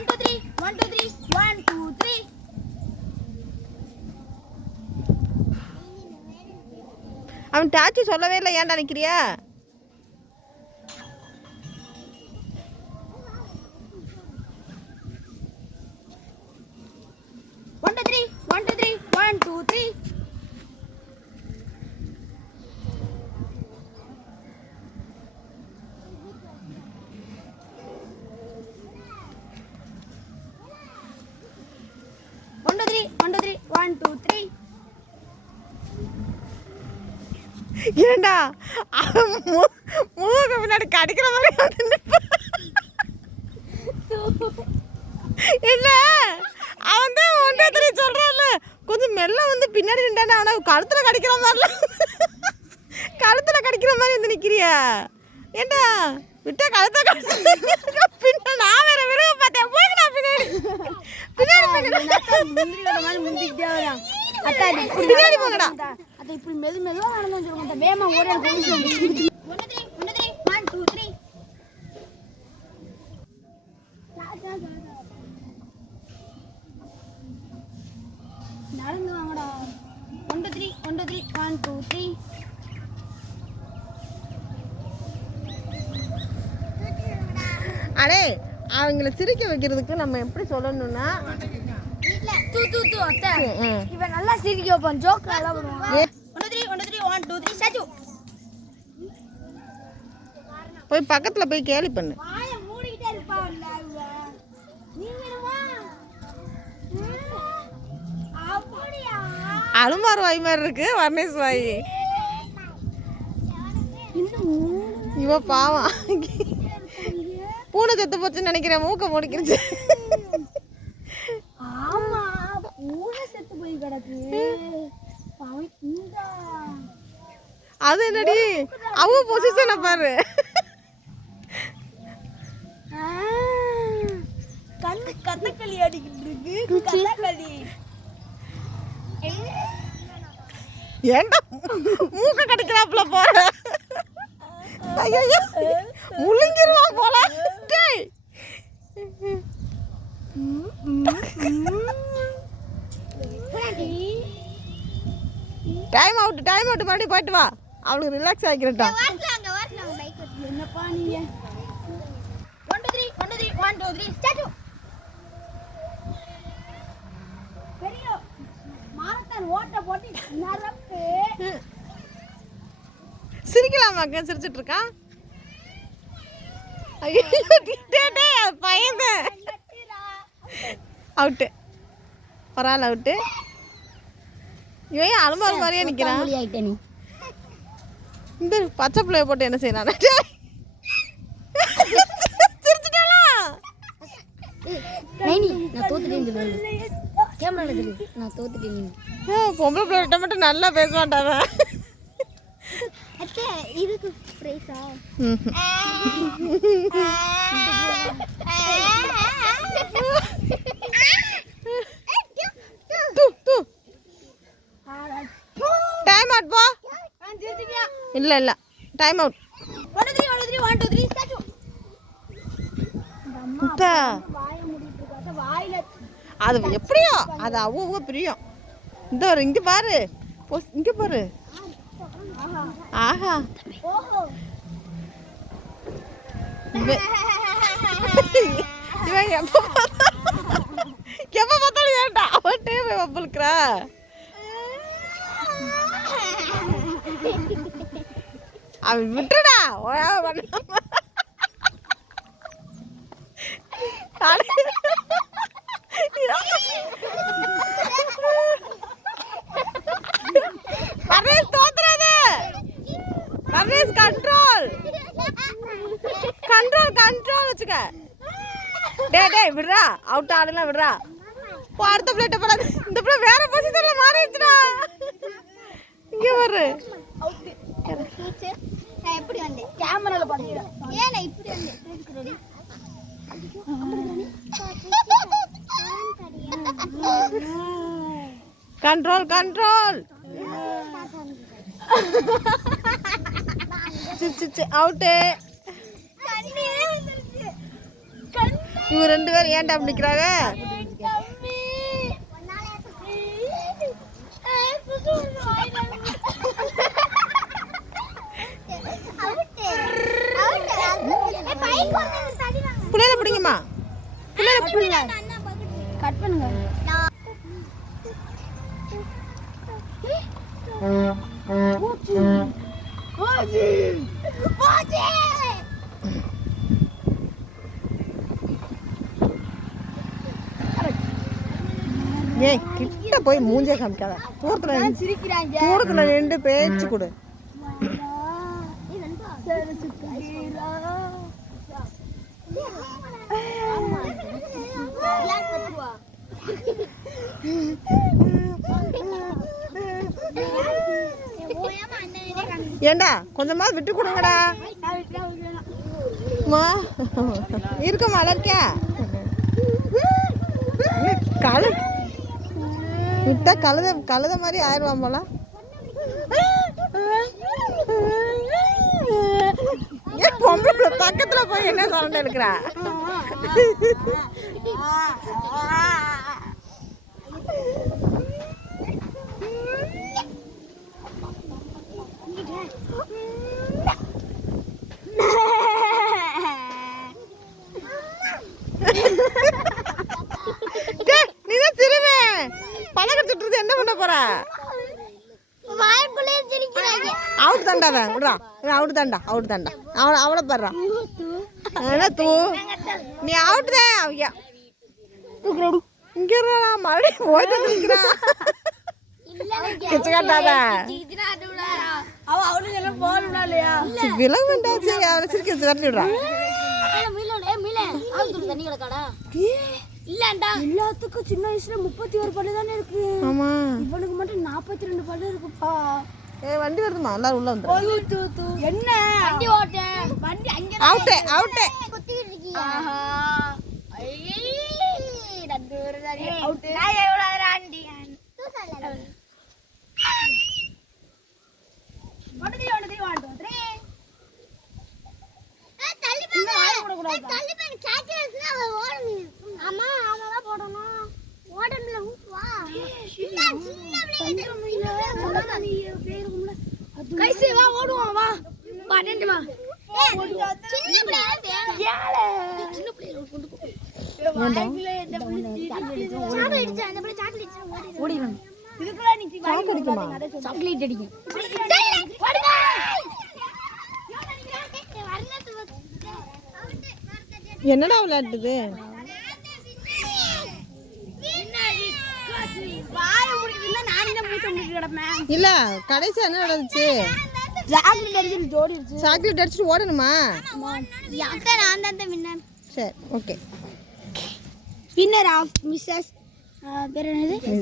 1 2 3 1 2 3 1 2 3 அவன் டாச்சு சொல்லவே இல்லை, ஏன்டா நிக்கிறியா? ஏண்டா மூக்க பின்னாடி கடிக்கிற மாதிரி இல்ல, அவன் தான் 1 2 3 சொல்றான்ல, கொஞ்சம் மெல்ல வந்து பின்னாடி நின்றானே, ஆனா கழுத்துல கடிக்கிற மாதிரில கழுத்துல கடிக்கிற மாதிரி வந்து நிக்கிறியா? ஏண்டா விட்டா கழுத்தை கடிச்சு பின்ன நான் வேற விரும்ப பார்த்தேன். போய்டா பின்னாடி பின்னாடி போங்கடா. அத இப்படி மெதுவா நடந்து சொல்லுங்க. வேமா ஓட போய் 1 3 1 2 3 நடந்து வாங்கடா. 1 2 3 1 2 3 அடே, அவங்கள சிரிக்க வைக்கிறதுக்கு நம்ம எப்படி சொல்லணும்னா, இல்ல தூ தூ தூ அத்தை இவன் நல்லா சிரிக்க வைப்பான், ஜோக் நல்லா பண்ணுவான். 1 2 3 1 2 3 ஸ்டார்ட். போய் பக்கத்துல போய் கேலி பண்ணு. வாயை மூடிட்டே இருப்பான்ல இவன். நீங்கமா அப்படியே அலுமார் வாய் மாதிரி இருக்கு வர்ணேஷ் வாய். இவ பாவம் பூனை செத்து போச்சுன்னு நினைக்கிறேன், மூக்க முடிக்கிருச்சு. ஆமா பூனை செத்து போய் கிடக்கு. அது என்னடி அவ பொசிஷனை பாரு. கண்ணு கண்ணக்களி அடிக்கிட்டு இருக்கு. கண்ணக்களி ஏண்டா மூக்க கடிக்கிறாப்புல போற? ஐயோ முழுங்கிருவான் போல. டைம் அவுட் மறுபடியும் போயிட்டு வா, அவளுக்கு ரிலாக்ஸ் ஆகிக்கிறட்டா. என்னப்பா நீங்க 1 2 3 1 2 3 ஸ்டார்ட். பெரிய மாரத்தான் ஓட்ட போட்டு நரப்பு சிரிக்கலாமாக்க? சிரிச்சிட்டு இருக்கான். ஐயோ பையன் அவுட்டு, ஒரு ஆள் அவுட்டு. இவன் அலுமாறு மாதிரியே நிக்கிறான். இந்த பச்சை பிள்ளைய போட்டு என்ன செய்யறான்? பொம்பளை பிள்ளைகிட்ட மட்டும் நல்லா பேசுவான்டாவ. இதுக்கு பிரைஸா? டைம் அவுட் போ. இல்ல டைம் அவுட். 1 2 3 1 2 3 ஸ்டார்ட். முட்டா வாயை மூடிட்டு இருக்காத, வாயில அது எப்படியோ அது அவ்வளோ பிரியம். இந்த ஒரு இங்க பாரு, இங்க பாரு. ஆஹா ஓஹோ இவன் எப்ப பார்த்தாலும் ஏன்டா அவன்கிட்டே போய் வம்புழுக்கிறா? அவன் விட்டுடா. கண்ட்ரோல் வச்சுக்க. டேய் விடுறா, அவுட் ஆடலாம் விடுறா. போ அடுத்த பிளேட்ட போடாது. இந்த பிள்ளை வேற பொசிஷன்ல மாறிடுச்சுடா. இங்க வரு. நான் எப்படி வந்தேன்? கேமரால பாத்தீங்க. ஏன் நான் இப்படி வந்தேன்? ரெடி. கண்ட்ரோல். அவுட்டு. கண்ணே வந்துருச்சு. கண்ணே இவங்க 2 பேரும் ஏன்டா அப்படி நிற்கிறாங்க? பிள்ளைல பிடிங்கம்மா, பிள்ளைல பிடிங்க. கட் பண்ணுங்க. ஏய் கிட்ட போய் மூஞ்சே காமிக்காத. தூரத்துல நின்று பேச்சு கொடு. ஏண்டா கொஞ்சமா விட்டு கொடுங்கடா. இருக்கமா இருக்கியா? விட்டா கழுத மாதிரி ஆயிடுவான் போல. பொம்பளை பக்கத்துல போய் என்ன சவுண்ட் எடுக்கிறா? நீதான் சிறுவே பழம் கடிச்சுட்டு என்ன பண்ண போற? அவுட் தாண்டா விடுறா. அவுட் தாண்டா அவளை பாடுறா. நீ அவுட் தான். ஐயா இங்க மறுபடியும் போயிட்டு வந்துருக்கிறா. கிச்சு காட்டாத. விலகுண்டா. சரி அவளை சிரிக்க விரட்டி விடுறா. எல்லாத்துக்கும் சின்ன வயசுல 31 பல்லு தானே இருக்கு. ஆமா இவனுக்கு மட்டும் 42 பல்லு இருக்குப்பா. வண்டி வருதுமா, எல்லாரும் உள்ள வந்துரு. என்ன வண்டி ஓட்ட வண்டி அங்க அவுட் அவுட் குத்திட்டு இருக்கீங்க. ஆஹா ஐ ரெண்டு பேரும் சரி அவுட். நான் எவ்வளவு ராண்டி தூ சொல்லல. 1 3 1 3 1 2 3. தள்ளி போங்க. தள்ளி போங்க. சாக்லேட்ஸ்னா அவ ஓடணும். ஆமா ஆமாவா போடணும். ஓடணும்ல வா. சின்ன பிள்ளைங்க கைசி வா ஓடுவோம் வா. பன்னெண்டு வா. சின்ன பிள்ளைங்க ஏலே சின்ன பிள்ளைங்க கொண்டு போ. சாக்லேட் அந்த பிள்ளை சாக்லேட் ஓடிடும். இதுக்குள்ள நீ சாக்லேட் அடிக்கும். ஓடுங்க. என்னடா விளையாட்டுது? இல்ல கடைசி என்ன நடந்துச்சு? சாக்லேட் அடிச்சுட்டு ஓடணுமா? சரி ஓகே. வின்னர் ஆஃப் மிஸ்ஸஸ் பேர் என்னது?